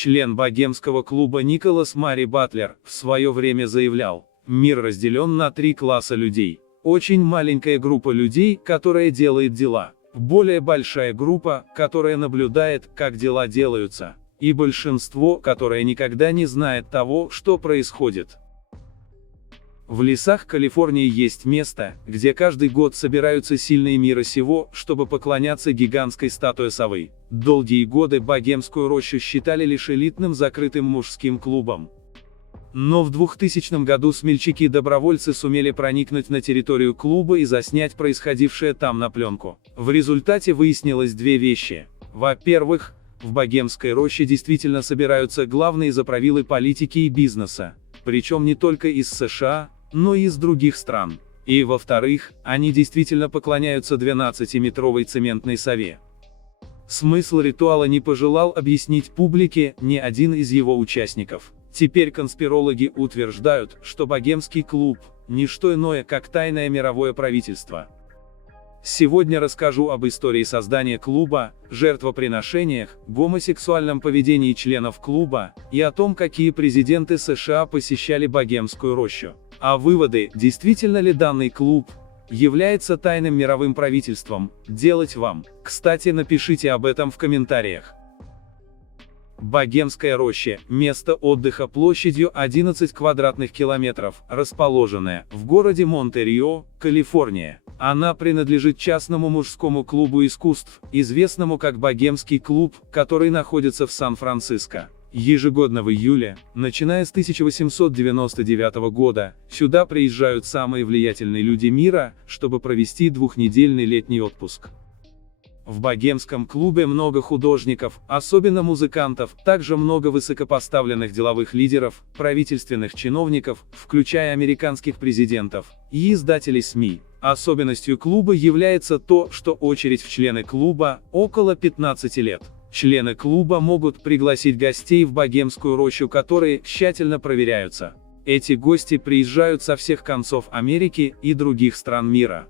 член богемского клуба Николас Мари Батлер, в свое время заявлял: «Мир разделен на три класса людей. Очень маленькая группа людей, которая делает дела, более большая группа, которая наблюдает, как дела делаются, и большинство, которое никогда не знает того, что происходит». В лесах Калифорнии есть место, где каждый год собираются сильные мира сего, чтобы поклоняться гигантской статуе совы. Долгие годы богемскую рощу считали лишь элитным закрытым мужским клубом. Но в 2000 году смельчаки-добровольцы сумели проникнуть на территорию клуба и заснять происходившее там на пленку. В результате выяснилось две вещи. Во-первых, в богемской роще действительно собираются главные заправилы политики и бизнеса, причем не только из США, но и из других стран. И во-вторых, они действительно поклоняются 12-метровой цементной сове. Смысл ритуала не пожелал объяснить публике ни один из его участников. Теперь конспирологи утверждают, что богемский клуб – не что иное, как тайное мировое правительство. Сегодня расскажу об истории создания клуба, жертвоприношениях, гомосексуальном поведении членов клуба, и о том, какие президенты США посещали богемскую рощу. А выводы, действительно ли данный клуб является тайным мировым правительством, делать вам. Кстати, напишите об этом в комментариях. Богемская роща – место отдыха площадью 11 квадратных километров, расположенное в городе Монтерио, Калифорния. Она принадлежит частному мужскому клубу искусств, известному как Богемский клуб, который находится в Сан-Франциско. Ежегодно в июле, начиная с 1899 года, сюда приезжают самые влиятельные люди мира, чтобы провести двухнедельный летний отпуск. В богемском клубе много художников, особенно музыкантов, также много высокопоставленных деловых лидеров, правительственных чиновников, включая американских президентов, и издателей СМИ. Особенностью клуба является то, что очередь в члены клуба около 15 лет. Члены клуба могут пригласить гостей в богемскую рощу, которые тщательно проверяются. Эти гости приезжают со всех концов Америки и других стран мира.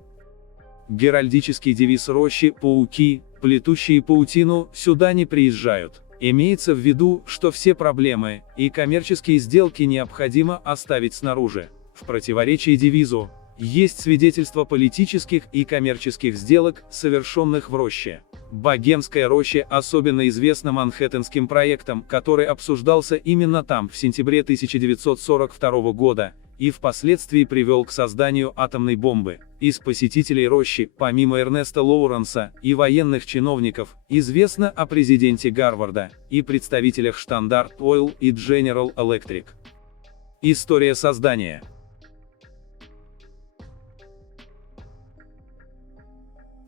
Геральдический девиз рощи «Пауки, плетущие паутину, сюда не приезжают». Имеется в виду, что все проблемы и коммерческие сделки необходимо оставить снаружи. В противоречии девизу, есть свидетельства политических и коммерческих сделок, совершенных в роще. Богемская роща особенно известна Манхэттенским проектом, который обсуждался именно там в сентябре 1942 года, и впоследствии привел к созданию атомной бомбы. Из посетителей рощи, помимо Эрнеста Лоуренса и военных чиновников, известно о президенте Гарварда и представителях Standard Oil и General Electric. История создания.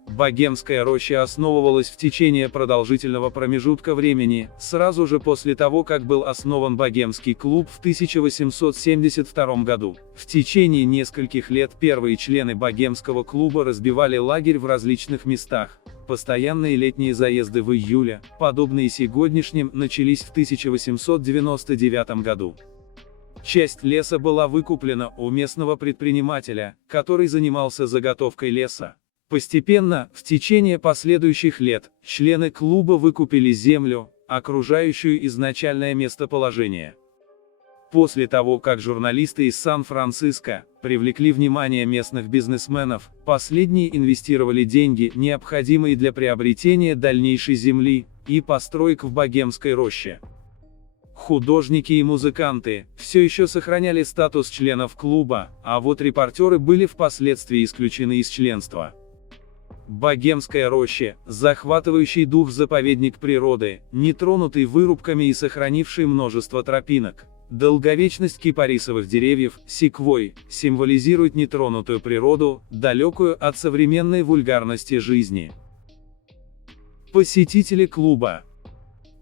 Богемская роща основывалась в течение продолжительного промежутка времени, сразу же после того, как был основан Богемский клуб в 1872 году. В течение нескольких лет первые члены Богемского клуба разбивали лагерь в различных местах. Постоянные летние заезды в июле, подобные сегодняшним, начались в 1899 году. Часть леса была выкуплена у местного предпринимателя, который занимался заготовкой леса. Постепенно, в течение последующих лет, члены клуба выкупили землю, окружающую изначальное местоположение. После того, как журналисты из Сан-Франциско привлекли внимание местных бизнесменов, последние инвестировали деньги, необходимые для приобретения дальнейшей земли и построек в Богемской роще. Художники и музыканты все еще сохраняли статус членов клуба, а вот репортеры были впоследствии исключены из членства. Богемская роща – захватывающий дух заповедник природы, нетронутый вырубками и сохранивший множество тропинок. Долговечность кипарисовых деревьев, секвой, символизирует нетронутую природу, далекую от современной вульгарности жизни. Посетители клуба.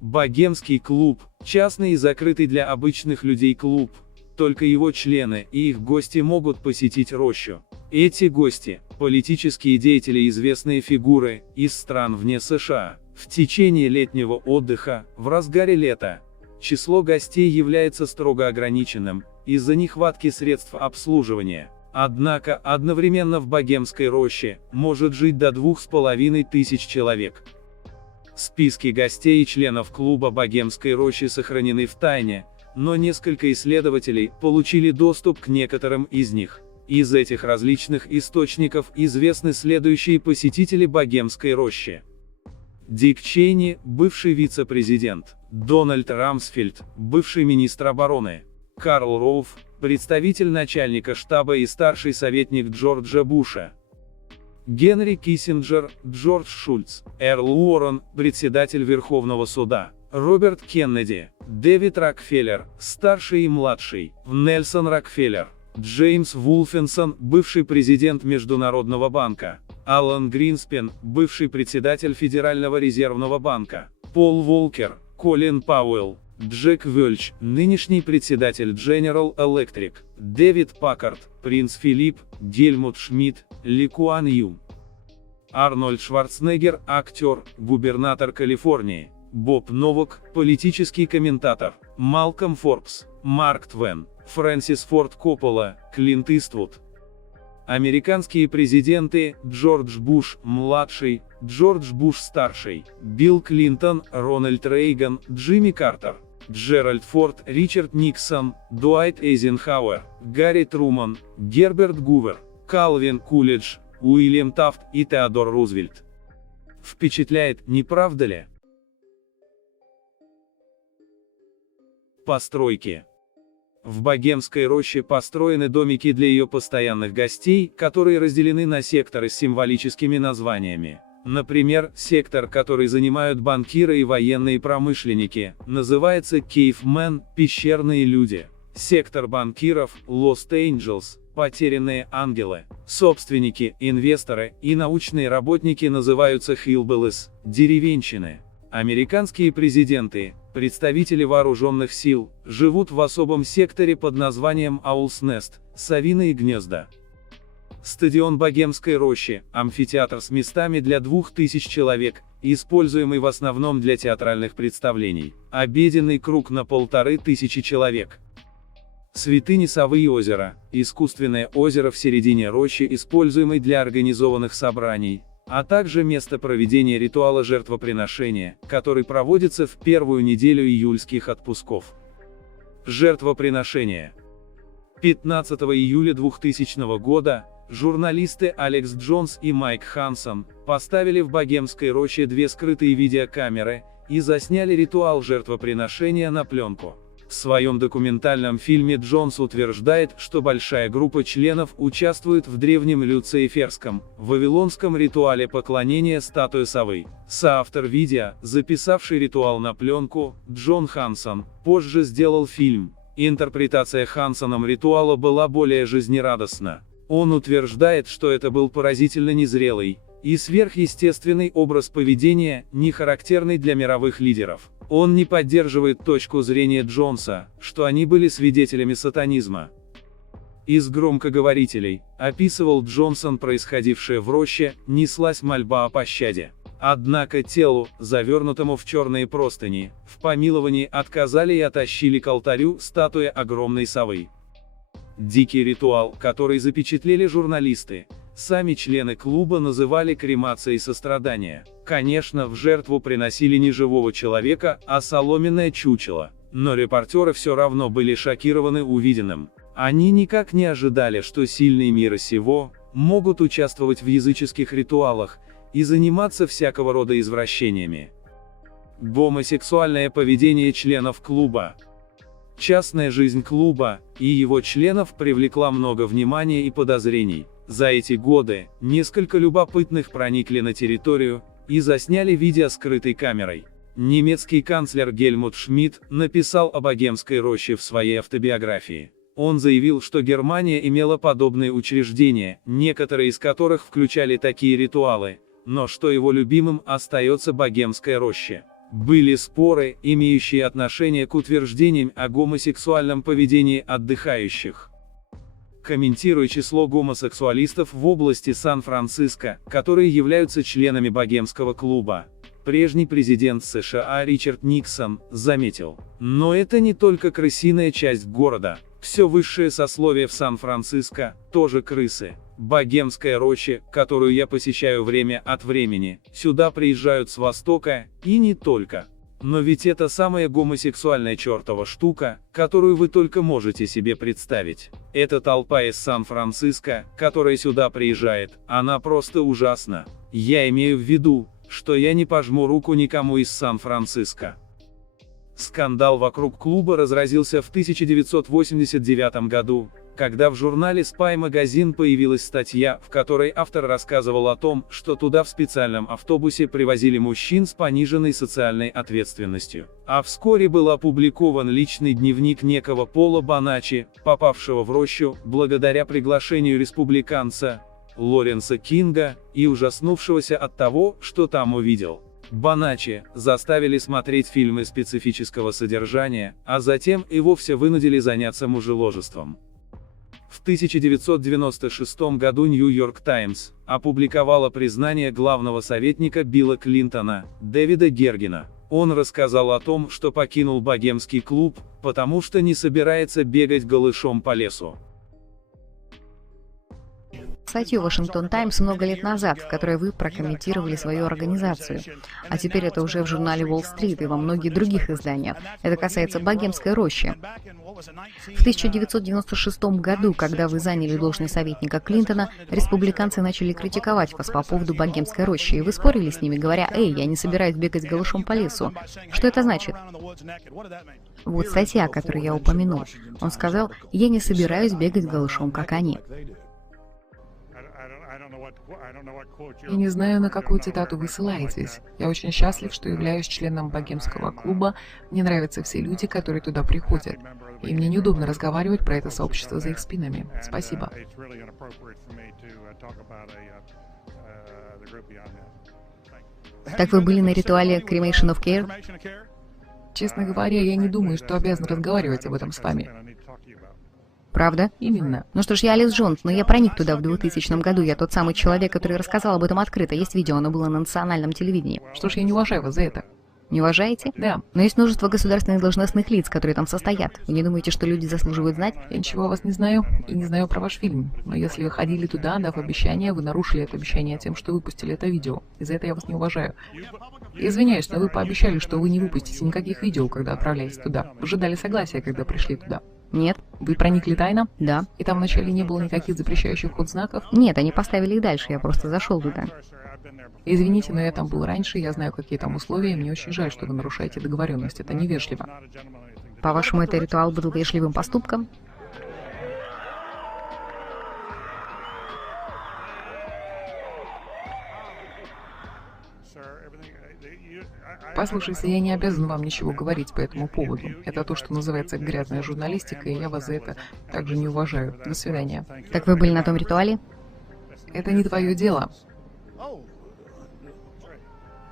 Богемский клуб – частный и закрытый для обычных людей клуб. Только его члены и их гости могут посетить рощу. Эти гости – политические деятели и известные фигуры из стран вне США. В течение летнего отдыха, в разгаре лета, число гостей является строго ограниченным, из-за нехватки средств обслуживания. Однако, одновременно в Богемской роще может жить до 2500 человек. Списки гостей и членов клуба Богемской рощи сохранены в тайне, но несколько исследователей получили доступ к некоторым из них. Из этих различных источников известны следующие посетители Богемской рощи. Дик Чейни, бывший вице-президент, Дональд Рамсфельд, бывший министр обороны, Карл Роуф, представитель начальника штаба и старший советник Джорджа Буша, Генри Киссинджер, Джордж Шульц, Эрл Уоррен, председатель Верховного суда, Роберт Кеннеди, Дэвид Рокфеллер, старший и младший, Нельсон Рокфеллер, Джеймс Вулфенсон, бывший президент Международного банка, Алан Гринспен, бывший председатель Федерального резервного банка, Пол Волкер, Колин Пауэлл, Джек Вельч, нынешний председатель General Electric, Дэвид Паккард, принц Филипп, Гельмут Шмидт, Ли Куан Ю, Арнольд Шварценеггер, актер, губернатор Калифорнии, Боб Новак, политический комментатор, Малком Форбс, Марк Твен, Фрэнсис Форд Коппола, Клинт Иствуд. Американские президенты: Джордж Буш, младший, Джордж Буш старший, Билл Клинтон, Рональд Рейган, Джимми Картер, Джеральд Форд, Ричард Никсон, Дуайт Эйзенхауэр, Гарри Труман, Герберт Гувер, Калвин Кулидж, Уильям Тафт и Теодор Рузвельт. Впечатляет, не правда ли? Постройки. В Богемской роще построены домики для ее постоянных гостей, которые разделены на секторы с символическими названиями. Например, сектор, который занимают банкиры и военные промышленники, называется Cavemen, пещерные люди. Сектор банкиров, Lost Angels, потерянные ангелы. Собственники, инвесторы и научные работники называются Hillbillies, деревенщины. Американские президенты, представители вооруженных сил, живут в особом секторе под названием Owl's Nest, совиные гнезда. Стадион Богемской рощи, амфитеатр с местами для 2000 человек, используемый в основном для театральных представлений. Обеденный круг на 1500 человек. Святыни Совы и озеро, искусственное озеро в середине рощи, используемый для организованных собраний, а также место проведения ритуала жертвоприношения, который проводится в первую неделю июльских отпусков. Жертвоприношение. 15 июля 2000 года журналисты Алекс Джонс и Майк Хансон поставили в Богемской роще 2 скрытые видеокамеры и засняли ритуал жертвоприношения на пленку. В своем документальном фильме Джонс утверждает, что большая группа членов участвует в древнем люциферском, вавилонском ритуале поклонения статуе совы. Соавтор видео, записавший ритуал на пленку, Джон Хансон, позже сделал фильм. Интерпретация Хансоном ритуала была более жизнерадостна. Он утверждает, что это был поразительно незрелый и сверхъестественный образ поведения, не характерный для мировых лидеров. Он не поддерживает точку зрения Джонса, что они были свидетелями сатанизма. Из громкоговорителей, описывал Джонсон происходившее в роще, неслась мольба о пощаде. Однако телу, завернутому в черные простыни, в помиловании отказали и оттащили к алтарю статуи огромной совы. Дикий ритуал, который запечатлели журналисты, сами члены клуба называли кремацией сострадания. Конечно, в жертву приносили не живого человека, а соломенное чучело. Но репортеры все равно были шокированы увиденным. Они никак не ожидали, что сильные мира сего могут участвовать в языческих ритуалах и заниматься всякого рода извращениями. Гомосексуальное поведение членов клуба. Частная жизнь клуба и его членов привлекла много внимания и подозрений. За эти годы несколько любопытных проникли на территорию и засняли видео скрытой камерой. Немецкий канцлер Гельмут Шмидт написал о Богемской роще в своей автобиографии. Он заявил, что Германия имела подобные учреждения, некоторые из которых включали такие ритуалы, но что его любимым остается Богемская роща. Были споры, имеющие отношение к утверждениям о гомосексуальном поведении отдыхающих. Комментируя число гомосексуалистов в области Сан-Франциско, которые являются членами Богемского клуба, прежний президент США Ричард Никсон заметил: «Но это не только крысиная часть города. Все высшее сословие в Сан-Франциско тоже крысы. Богемская роща, которую я посещаю время от времени, сюда приезжают с Востока, и не только. Но ведь это самая гомосексуальная чертова штука, которую вы только можете себе представить. Эта толпа из Сан-Франциско, которая сюда приезжает, она просто ужасна. Я имею в виду, что я не пожму руку никому из Сан-Франциско. Скандал вокруг клуба разразился в 1989 году, когда в журнале Spy Magazine появилась статья, в которой автор рассказывал о том, что туда в специальном автобусе привозили мужчин с пониженной социальной ответственностью. А вскоре был опубликован личный дневник некого Пола Боначчи, попавшего в рощу, благодаря приглашению республиканца Лоренса Кинга, и ужаснувшегося от того, что там увидел. Боначчи заставили смотреть фильмы специфического содержания, а затем и вовсе вынудили заняться мужеложеством. В 1996 году New York Times опубликовала признание главного советника Билла Клинтона, Дэвида Гергена. Он рассказал о том, что покинул богемский клуб, потому что не собирается бегать голышом по лесу. Статью Washington Times много лет назад, в которой вы прокомментировали свою организацию. А теперь это уже в журнале Wall Street и во многих других изданиях. Это касается Богемской рощи. В 1996 году, когда вы заняли должность советника Клинтона, республиканцы начали критиковать вас по поводу Богемской рощи, и вы спорили с ними, говоря: «Эй, я не собираюсь бегать голышом по лесу». Что это значит? Вот статья, которую я упомянул. Он сказал: «Я не собираюсь бегать голышом, как они». Я не знаю, на какую цитату вы ссылаетесь. Я очень счастлив, что являюсь членом богемского клуба. Мне нравятся все люди, которые туда приходят. И мне неудобно разговаривать про это сообщество за их спинами. Спасибо. Так вы были на ритуале Cremation of Care? Честно говоря, я не думаю, что обязан разговаривать об этом с вами. Правда? Именно. Ну что ж, я Алис Джонс, но я проник туда в 2000 году. Я тот самый человек, который рассказал об этом открыто. Есть видео, оно было на национальном телевидении. Что ж, я не уважаю вас за это. Не уважаете? Да. Но есть множество государственных должностных лиц, которые там состоят. Вы не думаете, что люди заслуживают знать? Я ничего о вас не знаю и не знаю про ваш фильм. Но если вы ходили туда, дав обещание, вы нарушили это обещание тем, что выпустили это видео. И за это я вас не уважаю. Я извиняюсь, но вы пообещали, что вы не выпустите никаких видео, когда отправляетесь туда. Вы же дали согласие, когда пришли туда. Нет. Вы проникли тайно? Да. И там вначале не было никаких запрещающих ход знаков? Нет, они поставили их дальше, я просто зашел туда. Извините, но я там был раньше, я знаю, какие там условия, и мне очень жаль, что вы нарушаете договоренность. Это невежливо. По-вашему, это ритуал был вежливым поступком? Послушайте, я не обязан вам ничего говорить по этому поводу. Это то, что называется грязная журналистика, и я вас за это также не уважаю. До свидания. Так вы были на том ритуале? Это не твое дело.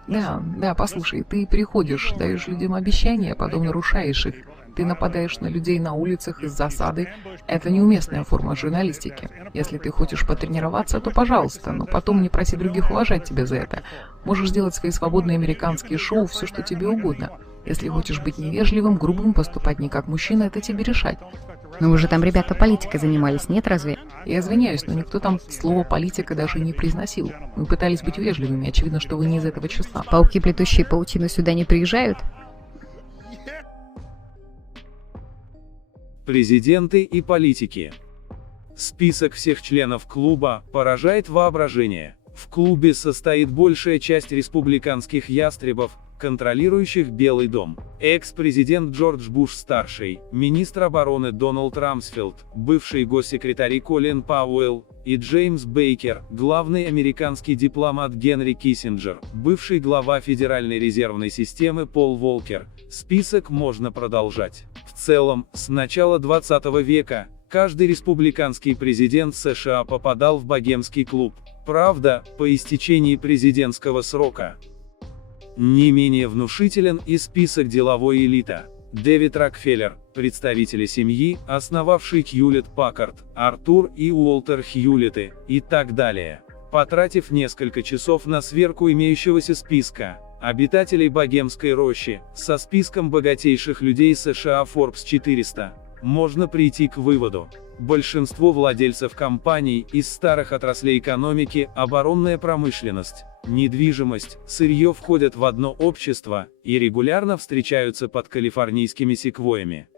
Да, послушай, ты приходишь, даешь людям обещания, потом нарушаешь их. Ты нападаешь на людей на улицах из засады. Это неуместная форма журналистики. Если ты хочешь потренироваться, то пожалуйста, но потом не проси других уважать тебя за это. Можешь делать свои свободные американские шоу, все, что тебе угодно. Если хочешь быть невежливым, грубым, поступать не как мужчина, это тебе решать. Но вы же там, ребята, политикой занимались, нет разве? Я извиняюсь, но никто там слово «политика» даже не произносил. Мы пытались быть вежливыми, очевидно, что вы не из этого числа. Пауки, плетущие паутину, сюда не приезжают? Президенты и политики. Список всех членов клуба поражает воображение. В клубе состоит большая часть республиканских ястребов, контролирующих Белый дом. Экс-президент Джордж Буш-старший, министр обороны Дональд Рамсфелд, бывший госсекретарь Колин Пауэлл и Джеймс Бейкер, главный американский дипломат Генри Киссинджер, бывший глава Федеральной резервной системы Пол Волкер. Список можно продолжать. В целом, с начала 20 века, каждый республиканский президент США попадал в Богемский клуб. Правда, по истечении президентского срока. Не менее внушителен и список деловой элиты. Дэвид Рокфеллер, представители семьи, основавший Хьюлетт-Паккард, Артур и Уолтер Хьюлетты, и так далее. Потратив несколько часов на сверку имеющегося списка обитателей Богемской рощи, со списком богатейших людей США Forbes 400, можно прийти к выводу. Большинство владельцев компаний из старых отраслей экономики, оборонная промышленность, недвижимость, сырье входят в одно общество и регулярно встречаются под калифорнийскими секвойями.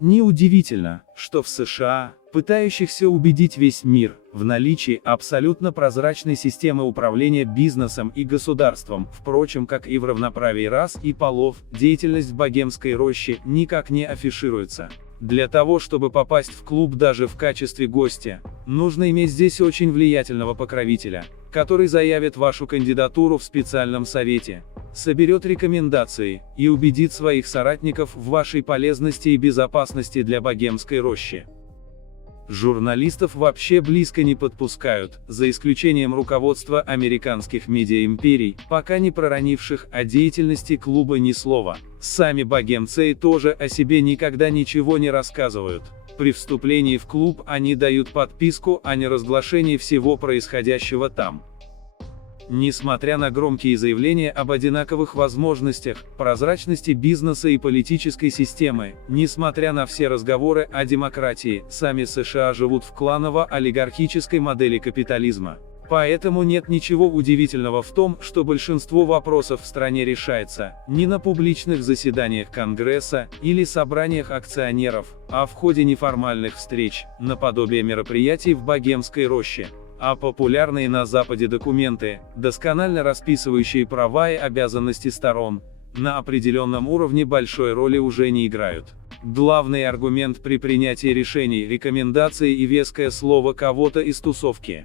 Неудивительно, что в США, пытающихся убедить весь мир в наличии абсолютно прозрачной системы управления бизнесом и государством, впрочем, как и в равноправии рас и полов, деятельность в богемской роще никак не афишируется. Для того, чтобы попасть в клуб даже в качестве гостя, нужно иметь здесь очень влиятельного покровителя, который заявит вашу кандидатуру в специальном совете, соберет рекомендации и убедит своих соратников в вашей полезности и безопасности для богемской рощи. Журналистов вообще близко не подпускают, за исключением руководства американских медиаимперий, пока не проронивших о деятельности клуба ни слова. Сами богемцы тоже о себе никогда ничего не рассказывают. При вступлении в клуб они дают подписку о неразглашении всего происходящего там. Несмотря на громкие заявления об одинаковых возможностях, прозрачности бизнеса и политической системы, несмотря на все разговоры о демократии, сами США живут в кланово-олигархической модели капитализма. Поэтому нет ничего удивительного в том, что большинство вопросов в стране решается не на публичных заседаниях Конгресса или собраниях акционеров, а в ходе неформальных встреч, наподобие мероприятий в богемской роще. А популярные на Западе документы, досконально расписывающие права и обязанности сторон, на определенном уровне большой роли уже не играют. Главный аргумент при принятии решений – рекомендации и веское слово кого-то из тусовки.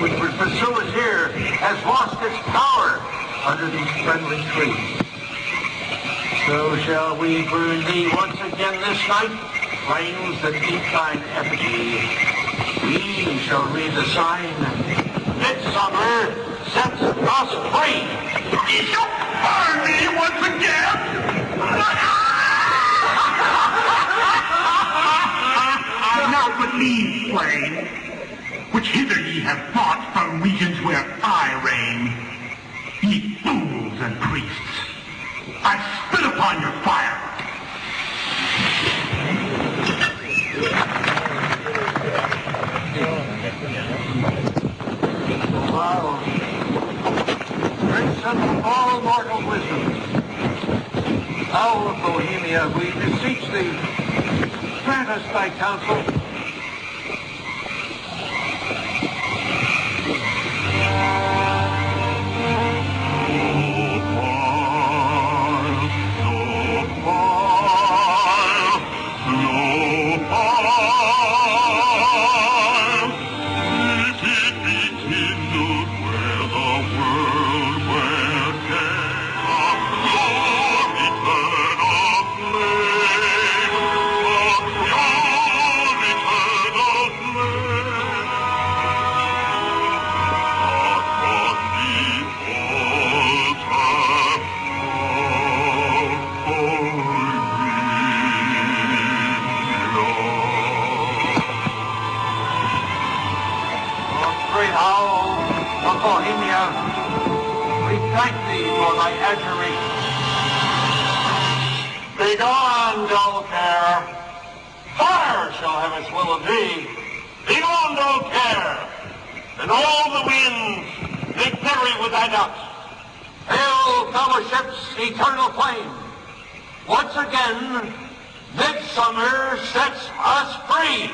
Which would pursue us here, has lost its power under these friendly trees. So shall we burn thee once again this night, flames that eat thine effigy. We shall read the sign, Midsummer sets us free. Ye shall burn me once again. Not with me, flame, which hither ye have brought from regions where I reign. Ye fools and priests, I spit upon your fire. Wow. Prince of all mortal wisdom, Owl of Bohemia, we beseech thee, grant us thy counsel. Bohemia, we thank thee for thy adjuration. Begone, dull care. Fire shall have its will of thee. Begone, dull care. And all the winds, they carry with thy dust. Hail, fellowship's eternal flame. Once again, Midsummer sets us free.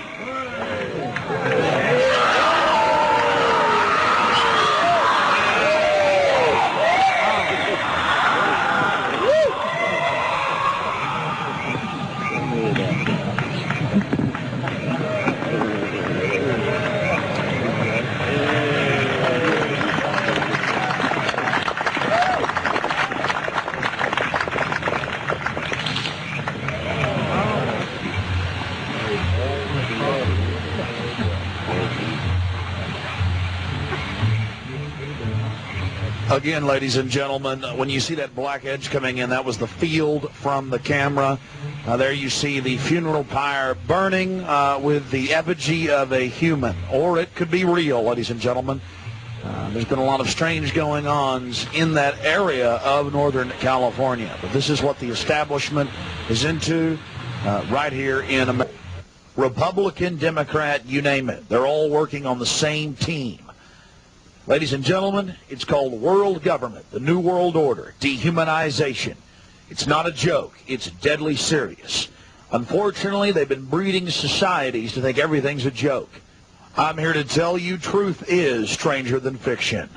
Again, ladies and gentlemen, when you see that black edge coming in, that was the field from the camera. There you see the funeral pyre burning with the effigy of a human, or it could be real, ladies and gentlemen. There's been a lot of strange going-ons in that area of Northern California, but this is what the establishment is into right here in America. Republican, Democrat, you name it. They're all working on the same team. Ladies and gentlemen, it's called world government, the New World Order, dehumanization. It's not a joke. It's deadly serious. Unfortunately, they've been breeding societies to think everything's a joke. I'm here to tell you truth is stranger than fiction.